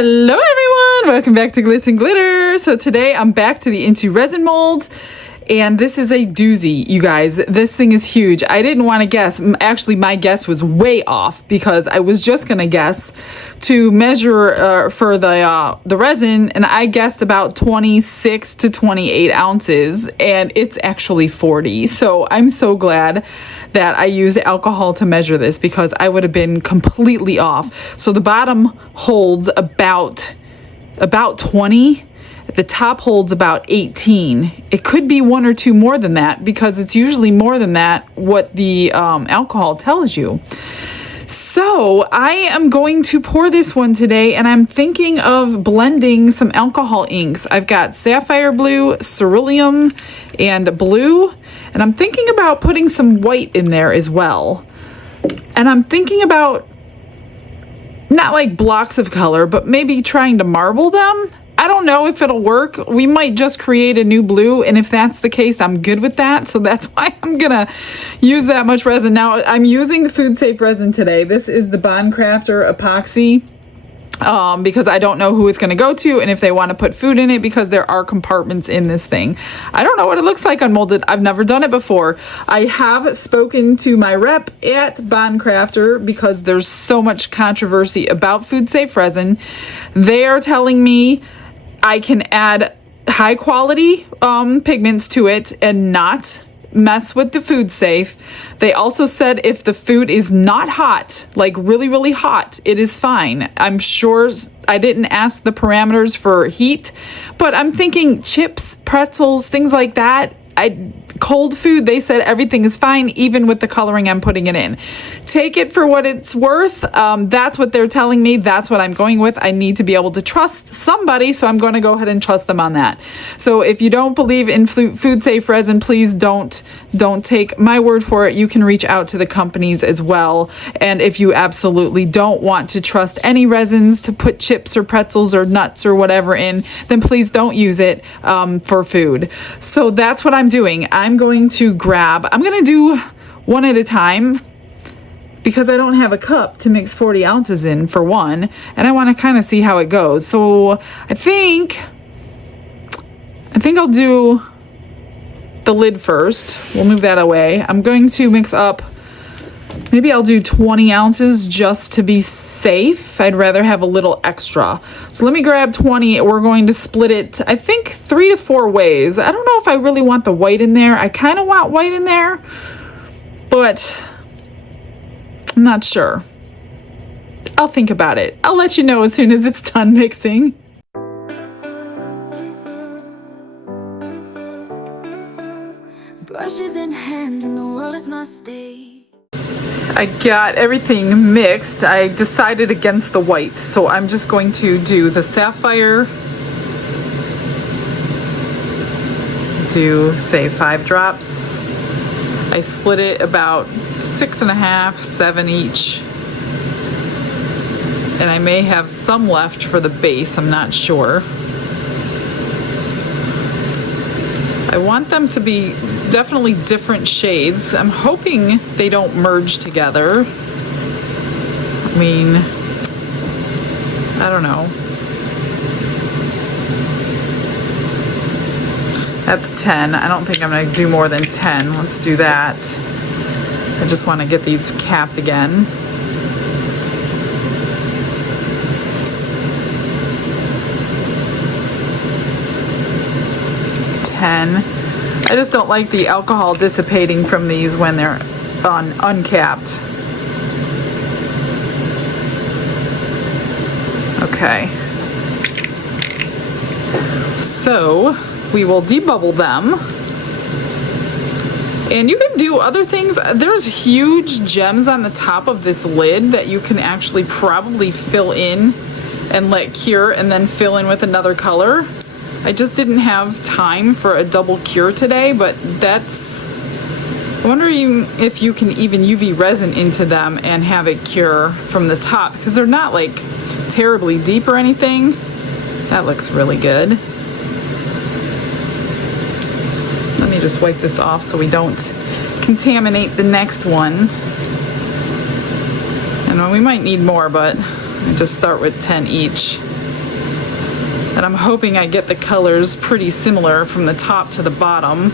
Hello everyone, welcome back to Glitz and Glitter. So today I'm back to the Into Resin Molds, and this is a doozy, you guys. This thing is huge. I didn't want to guess. Actually, my guess was way off because I was just gonna guess to measure for the resin, and I guessed about 26 to 28 ounces, and it's actually 40. So I'm so glad that I used alcohol to measure this because I would have been completely off. So the bottom holds about 20. The top holds about 18. It could be one or two more than that because it's usually more than that what the alcohol tells you. So I am going to pour this one today, and I'm thinking of blending some alcohol inks. I've got sapphire blue, cerulean, and blue, and I'm thinking about putting some white in there as well. And I'm thinking about not like blocks of color, but maybe trying to marble them. I don't know if it'll work. We might just create a new blue, and if that's the case, I'm good with that. So that's why I'm gonna use that much resin. Now, I'm using food safe resin today. This is the Craftor epoxy because I don't know who it's gonna go to and if they want to put food in it, because there are compartments in this thing. I don't know what it looks like unmolded. I've never done it before. I have spoken to my rep at Craftor because there's so much controversy about food safe resin. They are telling me I can add high quality pigments to it and not mess with the food safe. They also said if the food is not hot, like really, really hot, it is fine. I'm sure I didn't ask the parameters for heat, but I'm thinking chips, pretzels, things like that. Cold food, they said everything is fine, even with the coloring I'm putting it in. Take it for what it's worth. That's what they're telling me. That's what I'm going with. I need to be able to trust somebody, so I'm going to go ahead and trust them on that. So if you don't believe in food safe resin, please don't take my word for it. You can reach out to the companies as well. And if you absolutely don't want to trust any resins to put chips or pretzels or nuts or whatever in, then please don't use it for food. So that's what I'm doing. I'm going to do one at a time because I don't have a cup to mix 40 ounces in for one, and I want to kind of see how it goes. So I think I'll do the lid first. We'll move that away. I'm going to mix up, maybe I'll do 20 ounces just to be safe. I'd rather have a little extra. So let me grab 20. We're going to split it, I think, 3 to 4 ways. I don't know if I really want the white in there. I kind of want white in there, but I'm not sure. I'll think about it. I'll let you know as soon as it's done mixing. Brushes in hand and the world is my stage. I got everything mixed. I decided against the white, so I'm just going to do the sapphire. Do, say, 5 drops. I split it about 6.5, 7 each. And I may have some left for the base, I'm not sure. I want them to be definitely different shades. I'm hoping they don't merge together. I mean, I don't know. That's 10. I don't think I'm gonna do more than 10. Let's do that. I just want to get these capped again. I just don't like the alcohol dissipating from these when they're uncapped. Okay. So we will debubble them. And you can do other things. There's huge gems on the top of this lid that you can actually probably fill in and let cure and then fill in with another color. I just didn't have time for a double cure today, but that's, I'm wondering if you can even UV resin into them and have it cure from the top, because they're not like terribly deep or anything. That looks really good. Let me just wipe this off so we don't contaminate the next one. And we might need more, but I just start with 10 each. And I'm hoping I get the colors pretty similar from the top to the bottom.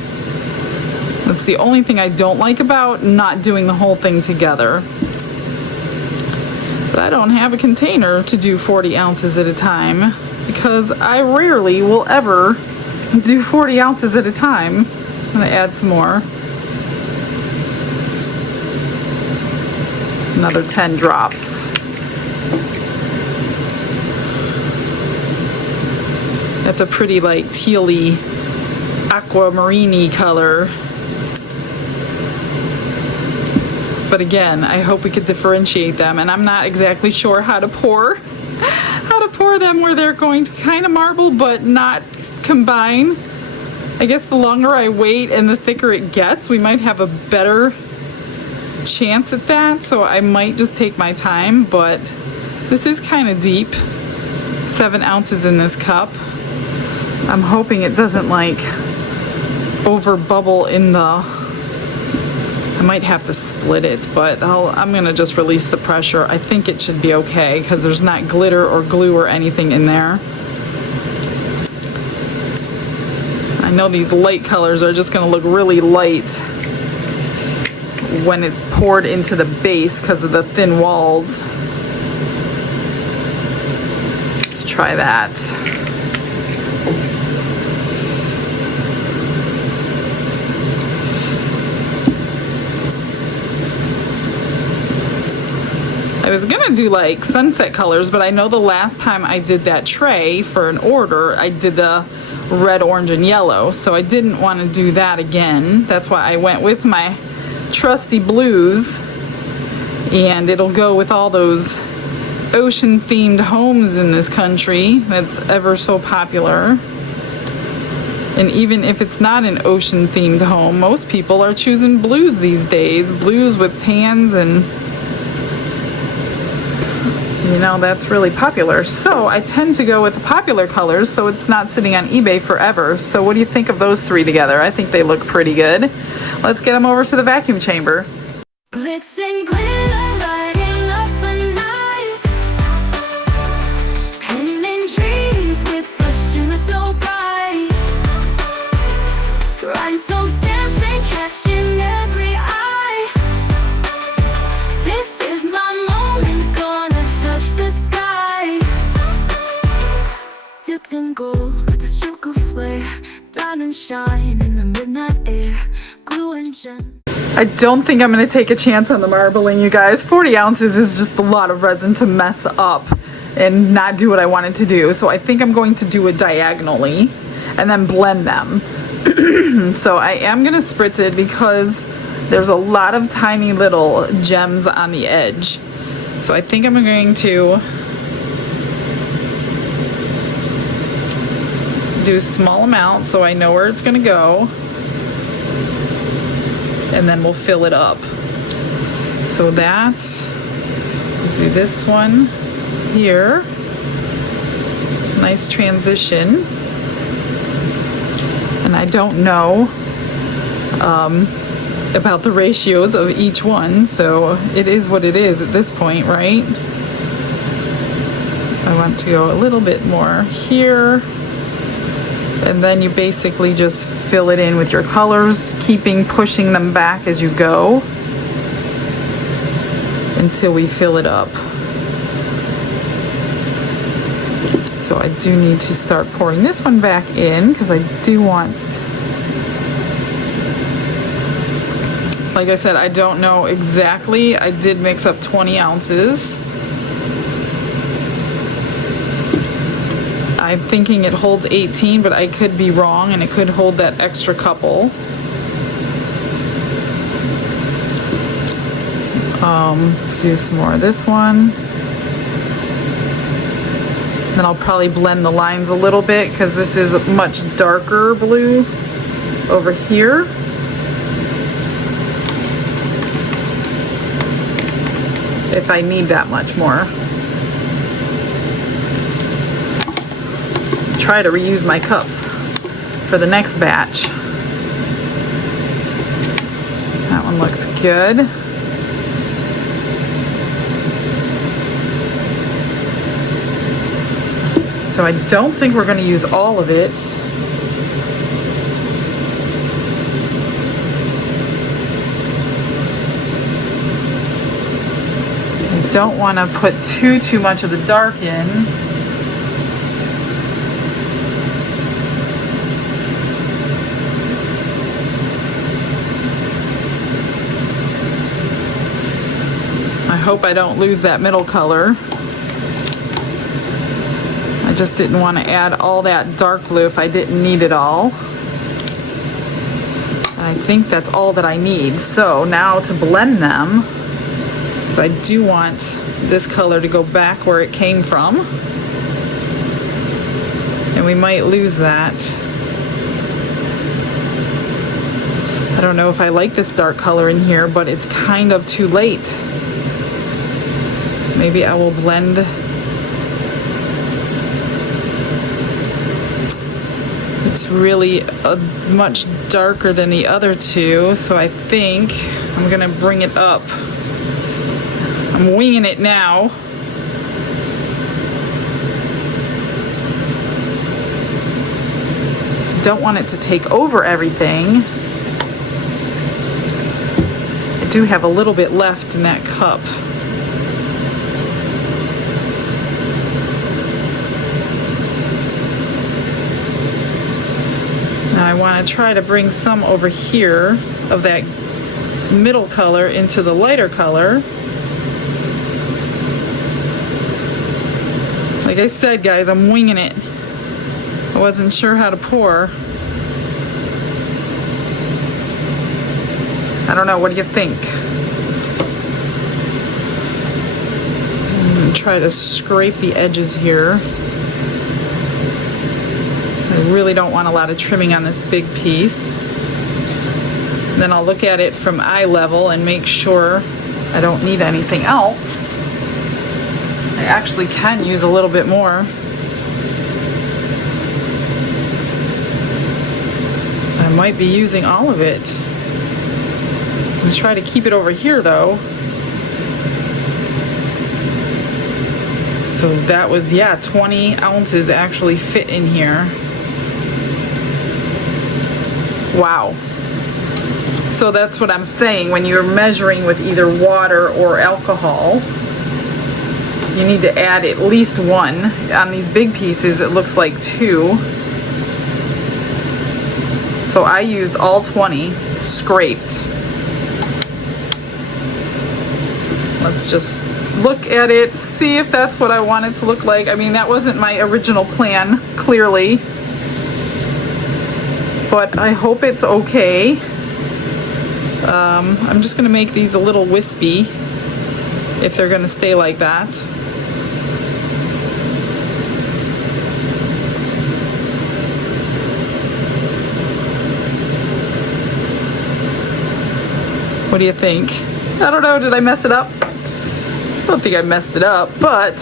That's the only thing I don't like about not doing the whole thing together. But I don't have a container to do 40 ounces at a time because I rarely will ever do 40 ounces at a time. I'm gonna add some more. Another 10 drops. That's a pretty like tealy aquamarine color. But again, I hope we could differentiate them, and I'm not exactly sure how to pour them where they're going to kind of marble but not combine. I guess the longer I wait and the thicker it gets, we might have a better chance at that, so I might just take my time. But this is kind of deep, 7 ounces in this cup. I'm hoping it doesn't like over bubble in the, I might have to split it, but I'm gonna just release the pressure. I think it should be okay because there's not glitter or glue or anything in there. I know these light colors are just gonna look really light when it's poured into the base because of the thin walls. Let's try that. I was gonna do like sunset colors, but I know the last time I did that tray for an order, I did the red, orange, and yellow, so I didn't want to do that again. That's why I went with my trusty blues, and it'll go with all those ocean themed homes in this country that's ever so popular. And even if it's not an ocean themed home, most people are choosing blues these days, blues with tans, and you know, that's really popular. So I tend to go with the popular colors so it's not sitting on eBay forever. So what do you think of those three together? I think they look pretty good. Let's get them over to the vacuum chamber. Glitz and glitter, lighting up the night. Painting dreams with a shimmer so bright. Rhinestones dancing, catching every eye. This is my moment, gonna touch the sky. Dipped in gold with a stroke of flare. Diamond shine in the midnight air. Glue and gems. I don't think I'm going to take a chance on the marbling, you guys. 40 ounces is just a lot of resin to mess up and not do what I wanted to do. So I think I'm going to do it diagonally and then blend them. So I am going to spritz it because there's a lot of tiny little gems on the edge. So I think I'm going to do a small amount so I know where it's going to go. And then we'll fill it up. So that, let's do this one here. Nice transition. And I don't know about the ratios of each one, so it is what it is at this point, right? I want to go a little bit more here. And then you basically just fill it in with your colors, pushing them back as you go until we fill it up. So I do need to start pouring this one back in because I do want, like I said, I don't know exactly. I did mix up 20 ounces. I'm thinking it holds 18, but I could be wrong and it could hold that extra couple. Let's do some more of this one. Then I'll probably blend the lines a little bit because this is a much darker blue over here. If I need that much more. Try to reuse my cups for the next batch. That one looks good. Let's So I don't think we're going to use all of it. I don't want to put too much of the dark in. I hope I don't lose that middle color. I just didn't want to add all that dark blue if I didn't need it all. And I think that's all that I need. So now to blend them, because I do want this color to go back where it came from. And we might lose that. I don't know if I like this dark color in here, but it's kind of too late. Maybe I will blend. It's really much darker than the other two, so I think I'm gonna bring it up. I'm winging it now. Don't want it to take over everything. I do have a little bit left in that cup. Now I want to try to bring some over here of that middle color into the lighter color. Like I said, guys, I'm winging it. I wasn't sure how to pour. I don't know, what do you think? I'm gonna try to scrape the edges here. I really don't want a lot of trimming on this big piece. And then I'll look at it from eye level and make sure I don't need anything else. I actually can use a little bit more. I might be using all of it. I'm gonna try to keep it over here though. So that was, yeah, 20 ounces actually fit in here. Wow. So that's what I'm saying. When you're measuring with either water or alcohol, you need to add at least one. On these big pieces, it looks like 2. So I used all 20, scraped. Let's just look at it, see if that's what I want it to look like. I mean, that wasn't my original plan, clearly. But I hope it's okay. I'm just gonna make these a little wispy if they're gonna stay like that. What do you think? I don't know, did I mess it up? I don't think I messed it up, but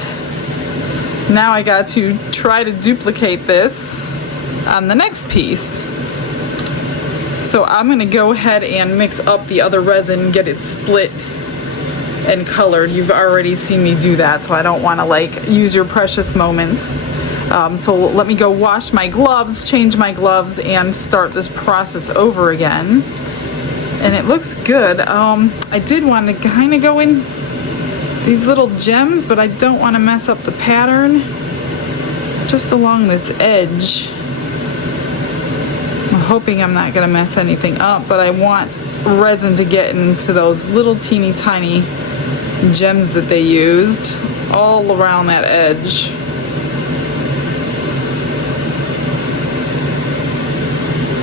now I got to try to duplicate this on the next piece. So I'm gonna go ahead and mix up the other resin, get it split and colored. You've already seen me do that, so I don't wanna like use your precious moments. So let me go wash my gloves, change my gloves, and start this process over again. And it looks good. I did want to kind of go in these little gems, but I don't want to mess up the pattern. Just along this edge. I'm hoping I'm not going to mess anything up, but I want resin to get into those little teeny tiny gems that they used all around that edge.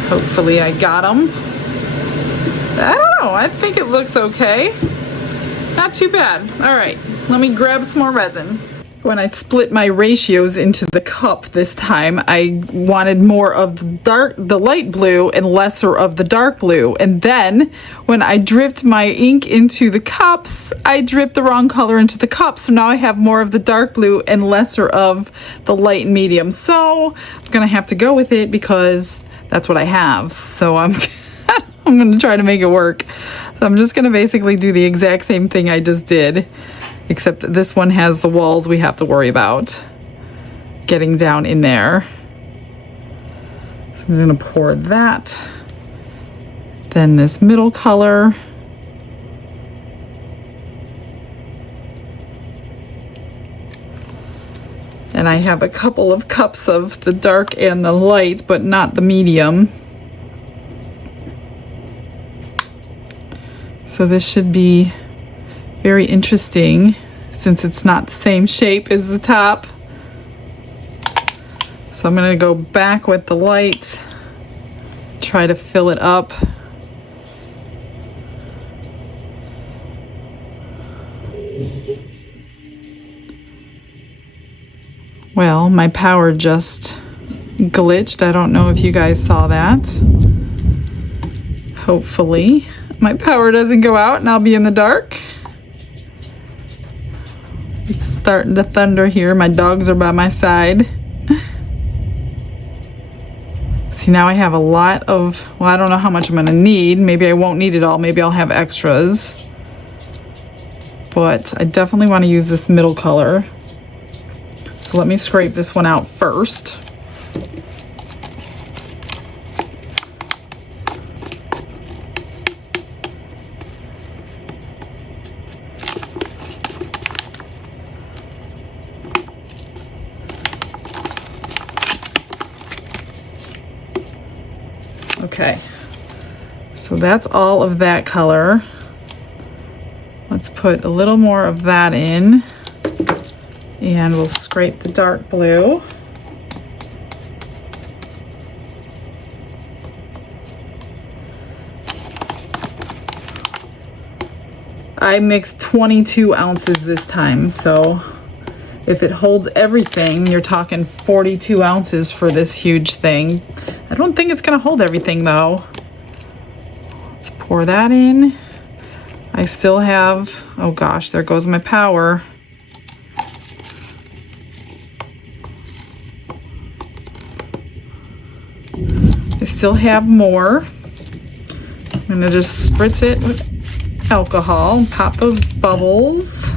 Hopefully I got them. I don't know, I think it looks okay. Not too bad. All right, let me grab some more resin. When I split my ratios into the cup this time, I wanted more of the light blue and lesser of the dark blue. And then when I dripped my ink into the cups, I dripped the wrong color into the cup. So now I have more of the dark blue and lesser of the light and medium. So I'm gonna have to go with it because that's what I have. So I'm gonna try to make it work. So I'm just gonna basically do the exact same thing I just did, except this one has the walls we have to worry about. getting down in there. So I'm gonna pour that. Then this middle color. And I have a couple of cups of the dark and the light, but not the medium. So this should be very interesting since it's not the same shape as the top. So I'm gonna go back with the light, try to fill it up. Well, my power just glitched. I don't know if you guys saw that. Hopefully my power doesn't go out and I'll be in the dark. It's starting to thunder here. My dogs are by my side. See, now I have a lot of, well, I don't know how much I'm gonna need. Maybe I won't need it all. Maybe I'll have extras. But I definitely want to use this middle color. So let me scrape this one out first. Okay, so that's all of that color. Let's put a little more of that in. And we'll scrape the dark blue. I mixed 22 ounces this time, so if it holds everything, you're talking 42 ounces for this huge thing. I don't think it's gonna hold everything though. Let's pour that in. I still have, oh gosh, there goes my power. I still have more. I'm gonna just spritz it with alcohol and pop those bubbles.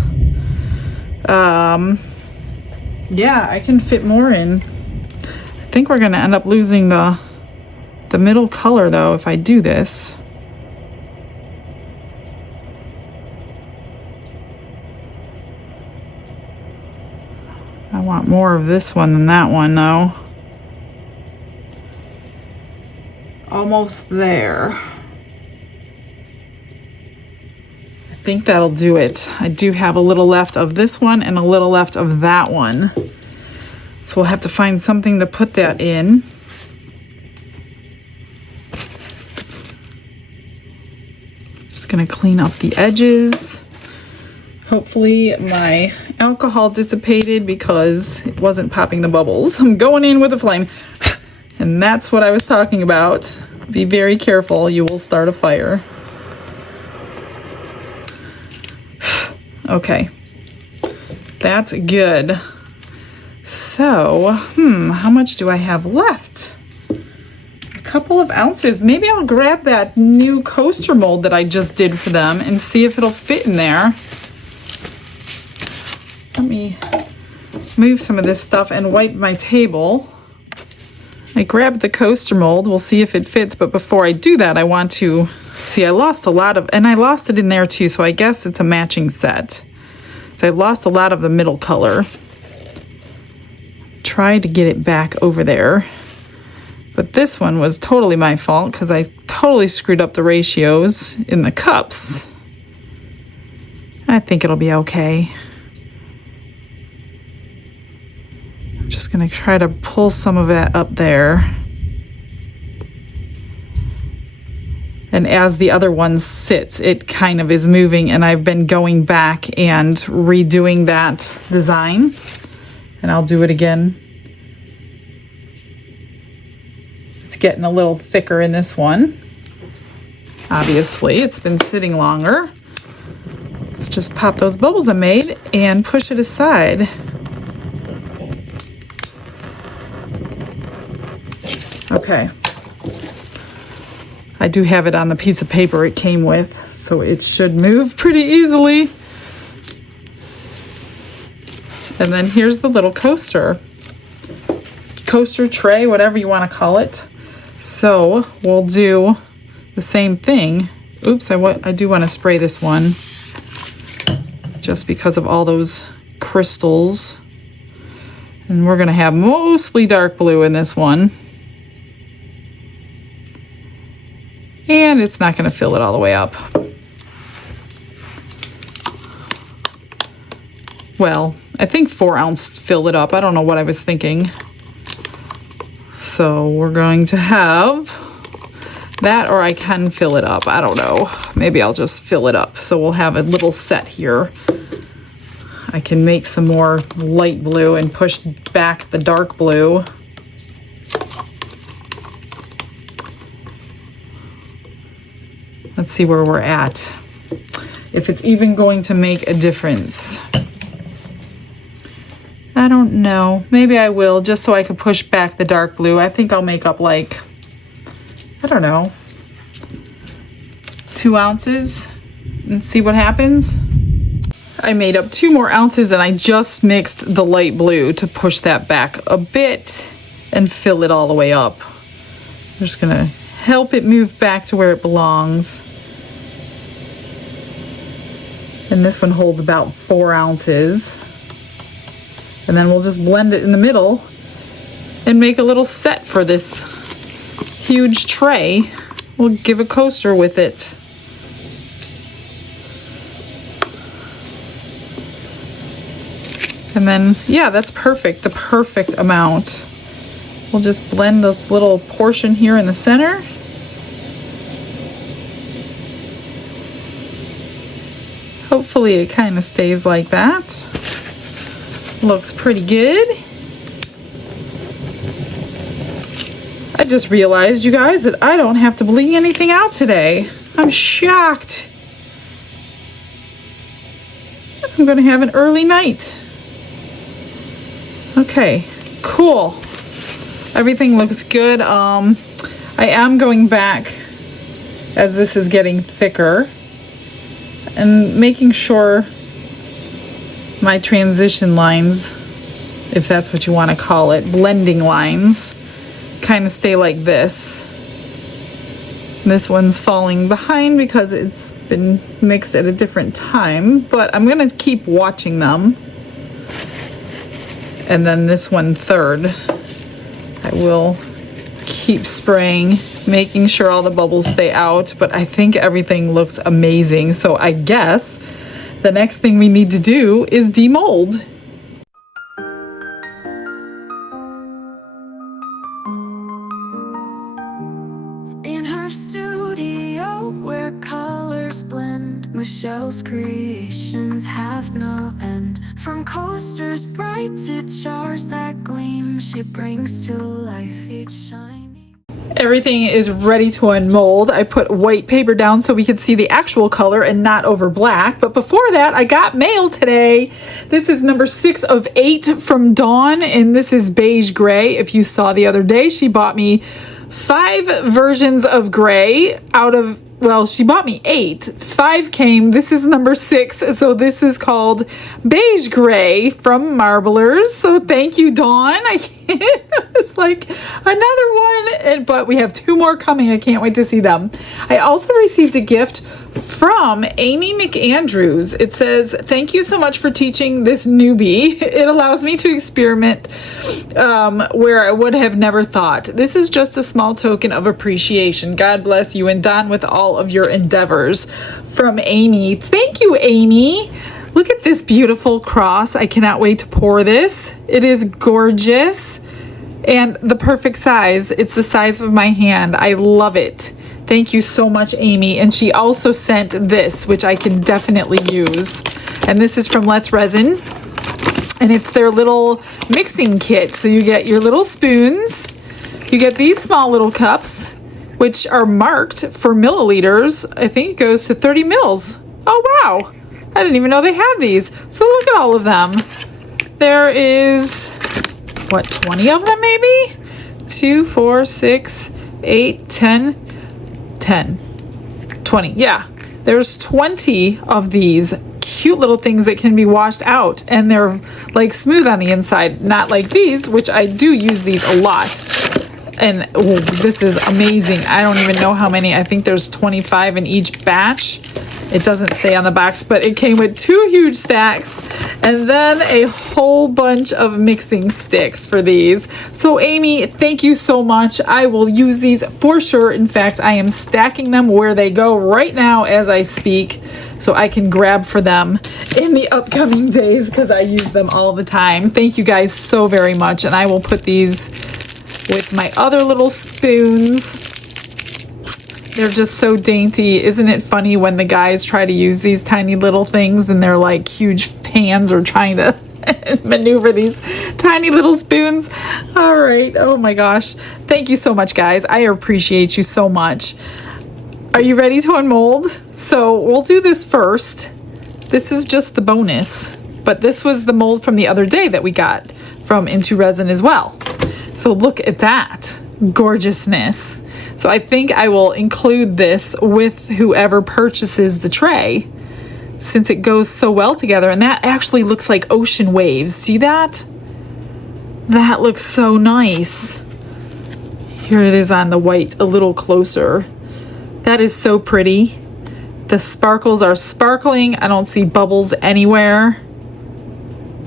Yeah, I can fit more in. I think we're gonna end up losing the middle color though if I do this. I want more of this one than that one though. Almost there. I think that'll do it. I do have a little left of this one and a little left of that one. So we'll have to find something to put that in. Just gonna clean up the edges. Hopefully my alcohol dissipated because it wasn't popping the bubbles. I'm going in with a flame. And that's what I was talking about. Be very careful, you will start a fire. Okay, that's good. So, how much do I have left? A couple of ounces. Maybe I'll grab that new coaster mold that I just did for them and see if it'll fit in there. Let me move some of this stuff and wipe my table. I grabbed the coaster mold. We'll see if it fits, but before I do that, I want to see. I lost a lot of, and I lost it in there too, so I guess it's a matching set. So I lost a lot of the middle color. Tried to get it back over there, but this one was totally my fault because I totally screwed up the ratios in the cups. I think it'll be okay. Just gonna try to pull some of that up there. And as the other one sits, it kind of is moving, and I've been going back and redoing that design. And I'll do it again. It's getting a little thicker in this one. Obviously, it's been sitting longer. Let's just pop those bubbles I made and push it aside. Okay, I do have it on the piece of paper it came with, so it should move pretty easily. And then here's the little coaster. coaster tray, whatever you want to call it. So we'll do the same thing. Oops, I do want to spray this one just because of all those crystals. And we're going to have mostly dark blue in this one. And it's not going to fill it all the way up. Well, I think 4 ounce fill it up. I don't know what I was thinking. So we're going to have that, or I can fill it up. I don't know. Maybe I'll just fill it up. So we'll have a little set here. I can make some more light blue and push back the dark blue. Let's see where we're at. If it's even going to make a difference. I don't know. Maybe I will, just so I can push back the dark blue. I think I'll make up like, I don't know, 2 ounces and see what happens. I made up 2 more ounces and I just mixed the light blue to push that back a bit and fill it all the way up. I'm just gonna help it move back to where it belongs. And this one holds about 4 ounces. And then we'll just blend it in the middle and make a little set for this huge tray. We'll give a coaster with it. And then, yeah, that's perfect, the perfect amount. We'll just blend this little portion here in the center. Hopefully it kind of stays like that. Looks pretty good. I just realized, you guys, that I don't have to bling anything out today. I'm shocked. I'm gonna have an early night. Okay, cool. Everything looks good. I am going back as this is getting thicker and making sure my transition lines, if that's what you want to call it, blending lines, kind of stay like this. This one's falling behind because it's been mixed at a different time, but I'm gonna keep watching them. And then this one third, I will keep spraying, making sure all the bubbles stay out, but I think everything looks amazing. So I guess the next thing we need to do is demold. In her studio where colors blend, Michelle's creations have no end. From coasters bright to jars that gleam, she brings to life each shiny. Everything is ready to unmold. I put white paper down so we could see the actual color and not over black. But before that, I got mail today. This is number 6 of 8 from Dawn, and this is beige gray. If you saw the other day, she bought me 5 versions of gray out of, well, she bought me 8. 5 came. This is number 6. So this is called beige gray from Marblers. So thank you, Dawn. It's like another one, but we have 2 more coming. I can't wait to see them. I also received a gift from Amy McAndrews. It says, thank you so much for teaching this newbie. It allows me to experiment where I would have never thought. This is just a small token of appreciation. God bless you and Don with all of your endeavors. From Amy. Thank you, Amy. Look at this beautiful cross. I cannot wait to pour this. It is gorgeous and the perfect size. It's the size of my hand. I love it. Thank you so much, Amy. And she also sent this, which I can definitely use. And this is from Let's Resin. And it's their little mixing kit. So you get your little spoons. You get these small little cups, which are marked for milliliters. I think it goes to 30 mils. Oh, wow. I didn't even know they had these. So look at all of them. There is, what, 20 of them maybe? 2, 4, 6, 8, 10, 20. Yeah, there's 20 of these cute little things that can be washed out, and they're like smooth on the inside, not like these, which I do use these a lot. And oh, this is amazing. I don't even know how many. I think there's 25 in each batch. It doesn't say on the box, but it came with 2 huge stacks and then a whole bunch of mixing sticks for these. So Amy, thank you so much. I will use these for sure. In fact, I am stacking them where they go right now as I speak, so I can grab for them in the upcoming days because I use them all the time. Thank you guys so very much. And I will put these with my other little spoons. They're just so dainty. Isn't it funny when the guys try to use these tiny little things and they're like huge hands are trying to maneuver these tiny little spoons? All right. Oh my gosh. Thank you so much, guys. I appreciate you so much. Are you ready to unmold? So we'll do this first. This is just the bonus, but this was the mold from the other day that we got from Into Resin as well. So look at that gorgeousness. So I think I will include this with whoever purchases the tray since it goes so well together. And that actually looks like ocean waves. See that? That looks so nice. Here it is on the white a little closer. That is so pretty. The sparkles are sparkling. I don't see bubbles anywhere.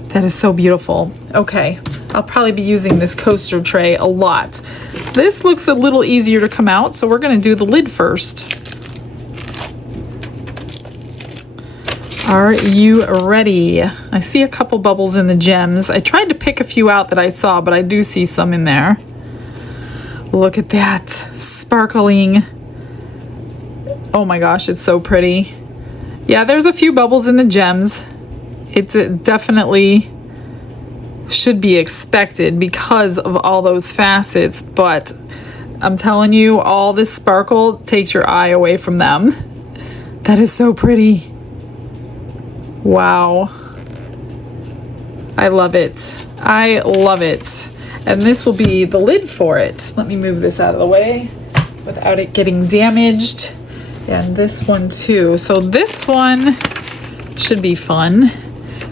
That is so beautiful. Okay, I'll probably be using this coaster tray a lot. This looks a little easier to come out, so we're going to do the lid first. Are you ready? I see a couple bubbles in the gems. I tried to pick a few out that I saw, but I do see some in there. Look at that. Sparkling. Oh my gosh, it's so pretty. Yeah, there's a few bubbles in the gems. It definitely should be expected because of all those facets, but I'm telling you, all this sparkle takes your eye away from them. That is so pretty. Wow. I love it. I love it. And this will be the lid for it. Let me move this out of the way without it getting damaged. And this one too. So this one should be fun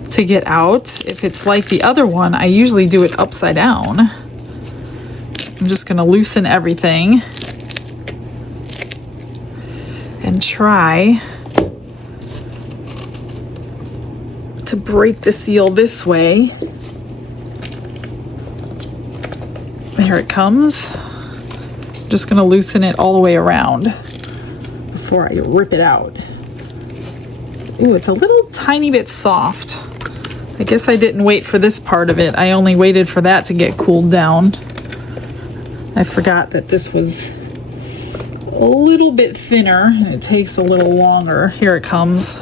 to get out. If it's like the other one, I usually do it upside down. I'm just going to loosen everything and try to break the seal this way. There it comes. I'm just going to loosen it all the way around before I rip it out. Ooh, it's a little tiny bit soft. I guess I didn't wait for this part of it. I only waited for that to get cooled down. I forgot that this was a little bit thinner and it takes a little longer. Here it comes.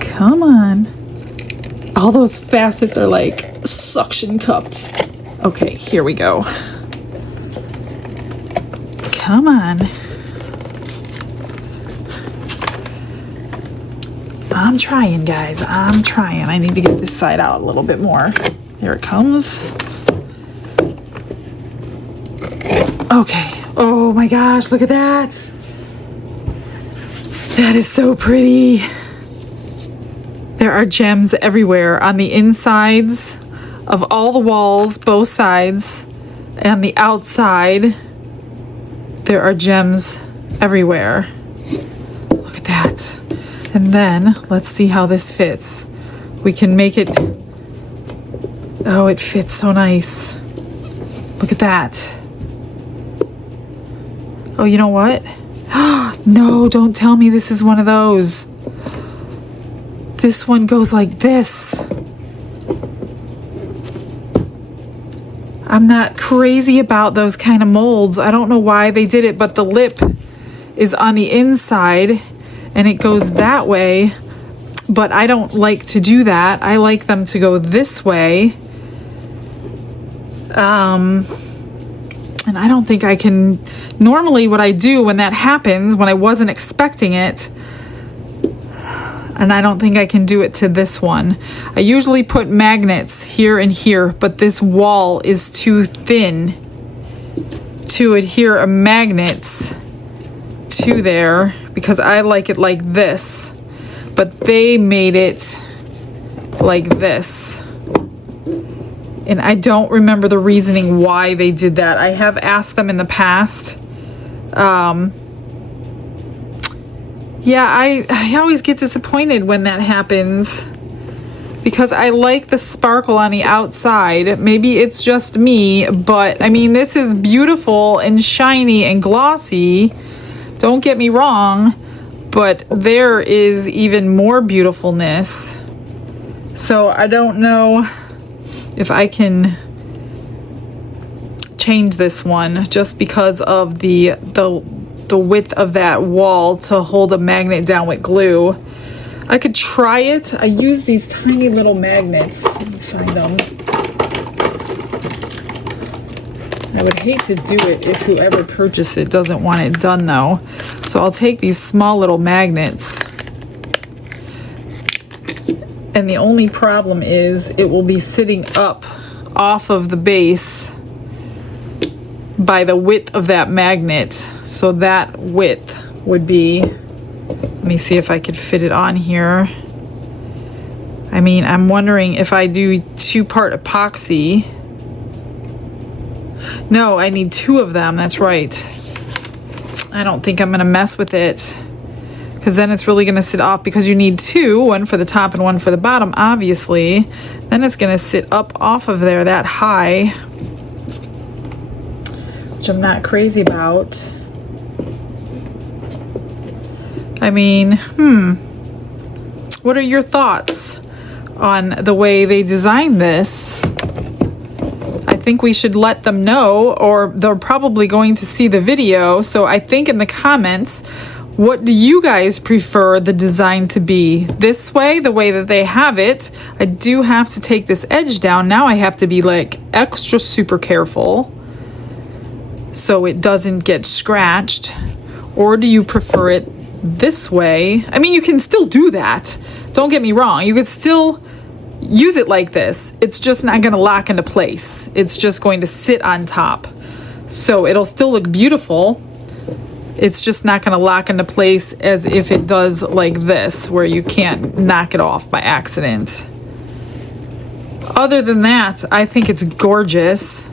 Come on. All those facets are like suction cupped. Okay, here we go. Come on. I'm trying, guys. I'm trying. I need to get this side out a little bit more. There it comes. Okay. Oh my gosh, look at that. That is so pretty. There are gems everywhere on the insides of all the walls, both sides, and the outside. There are gems everywhere. Look at that. And then let's see how this fits. We can make it. Oh, it fits so nice. Look at that. Oh, you know what? No, don't tell me this is one of those. This one goes like this. I'm not crazy about those kind of molds. I don't know why they did it, but the lip is on the inside and it goes that way, but I don't like to do that. I like them to go this way. And I don't think I can. Normally what I do when that happens, when I wasn't expecting it, and I don't think I can do it to this one. I usually put magnets here and here, but this wall is too thin to adhere a magnets to there because I like it like this, but they made it like this. And I don't remember the reasoning why they did that. I have asked them in the past. Yeah, I always get disappointed when that happens because I like the sparkle on the outside. Maybe it's just me, but I mean, this is beautiful and shiny and glossy. Don't get me wrong, but there is even more beautifulness. So I don't know if I can change this one just because of the width of that wall to hold a magnet down with glue. I could try it. I use these tiny little magnets. Let me find them. I would hate to do it if whoever purchased it doesn't want it done though. So I'll take these small little magnets. And the only problem is it will be sitting up off of the base by the width of that magnet. So that width would be, let me see if I could fit it on here. I mean, I'm wondering if I do 2-part epoxy. No, I need 2 of them, that's right. I don't think I'm gonna mess with it, because then it's really gonna sit off, because you need 2, one for the top and one for the bottom, obviously. Then it's gonna sit up off of there that high, which I'm not crazy about. I mean, what are your thoughts on the way they designed this? I think we should let them know, or they're probably going to see the video. So I think in the comments, what do you guys prefer the design to be? This way, the way that they have it. I do have to take this edge down. Now I have to be like extra super careful so it doesn't get scratched. Or do you prefer it this way? I mean, you can still do that. Don't get me wrong. You could still use it like this. It's just not going to lock into place. It's just going to sit on top. So it'll still look beautiful. It's just not going to lock into place as if it does like this, where you can't knock it off by accident. Other than that, I think it's gorgeous.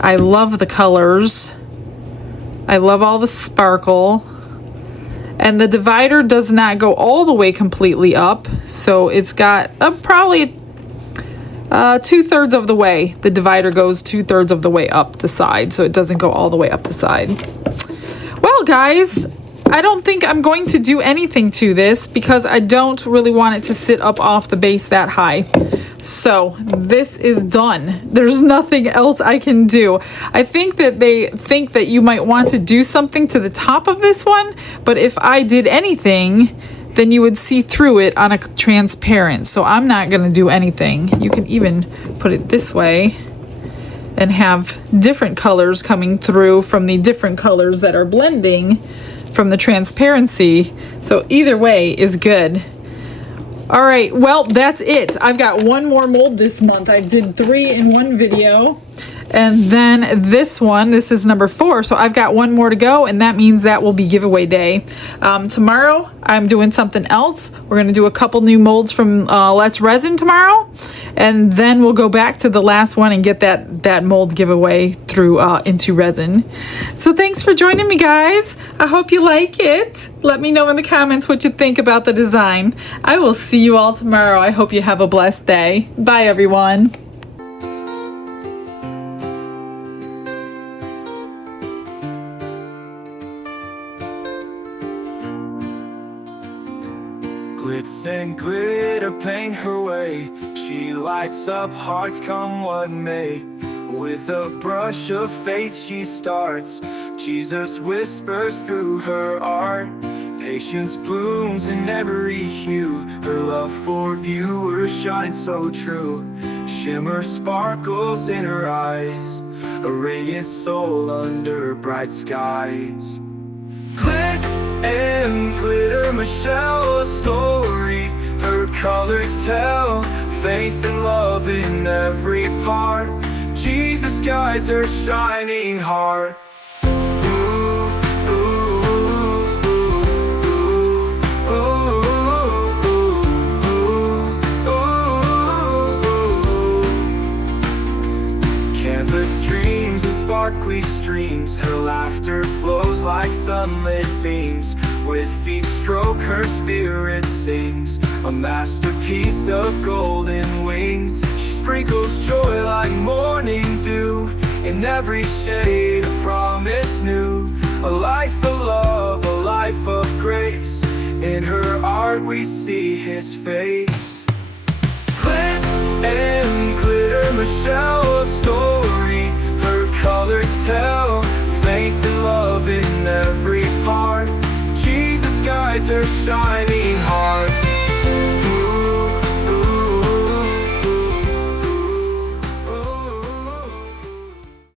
I love the colors. I love all the sparkle. And the divider does not go all the way completely up, so it's got probably 2/3 of the way. The divider goes 2/3 of the way up the side, so it doesn't go all the way up the side. Well, guys, I don't think I'm going to do anything to this because I don't really want it to sit up off the base that high. So this is done. There's nothing else I can do. I think that they think that you might want to do something to the top of this one, but if I did anything, then you would see through it on a transparent. So I'm not gonna do anything. You can even put it this way and have different colors coming through from the different colors that are blending from the transparency. So either way is good. All right, well, that's it. I've got one more mold this month. I did 3 in one video. And then this one, this is number 4. So I've got one more to go, and that means that will be giveaway day. Tomorrow, I'm doing something else. We're gonna do a couple new molds from Let's Resin tomorrow. And then we'll go back to the last one and get that mold giveaway through Into Resin. So thanks for joining me, guys. I hope you like it. Let me know in the comments what you think about the design. I will see you all tomorrow. I hope you have a blessed day. Bye, everyone. Glitz and glitter paint her way. She lights up hearts come what may. With a brush of faith she starts. Jesus whispers through her art. Patience blooms in every hue. Her love for viewers shines so true. Shimmer sparkles in her eyes. A radiant soul under bright skies. Glitz and glitter, Michelle, a story. Her colors tell faith and love in every part. Jesus guides her shining heart. Ooh, ooh, ooh. sparkly streams. Her laughter flows like sunlit beams. With each stroke her spirit sings, a masterpiece of golden wings. She sprinkles joy like morning dew, in every shade a promise new. A life of love, a life of grace, in her art we see his face. Glitz and glitter, Michelle, a story her colors tell. Faith and love in every part, Jesus guides her shining heart.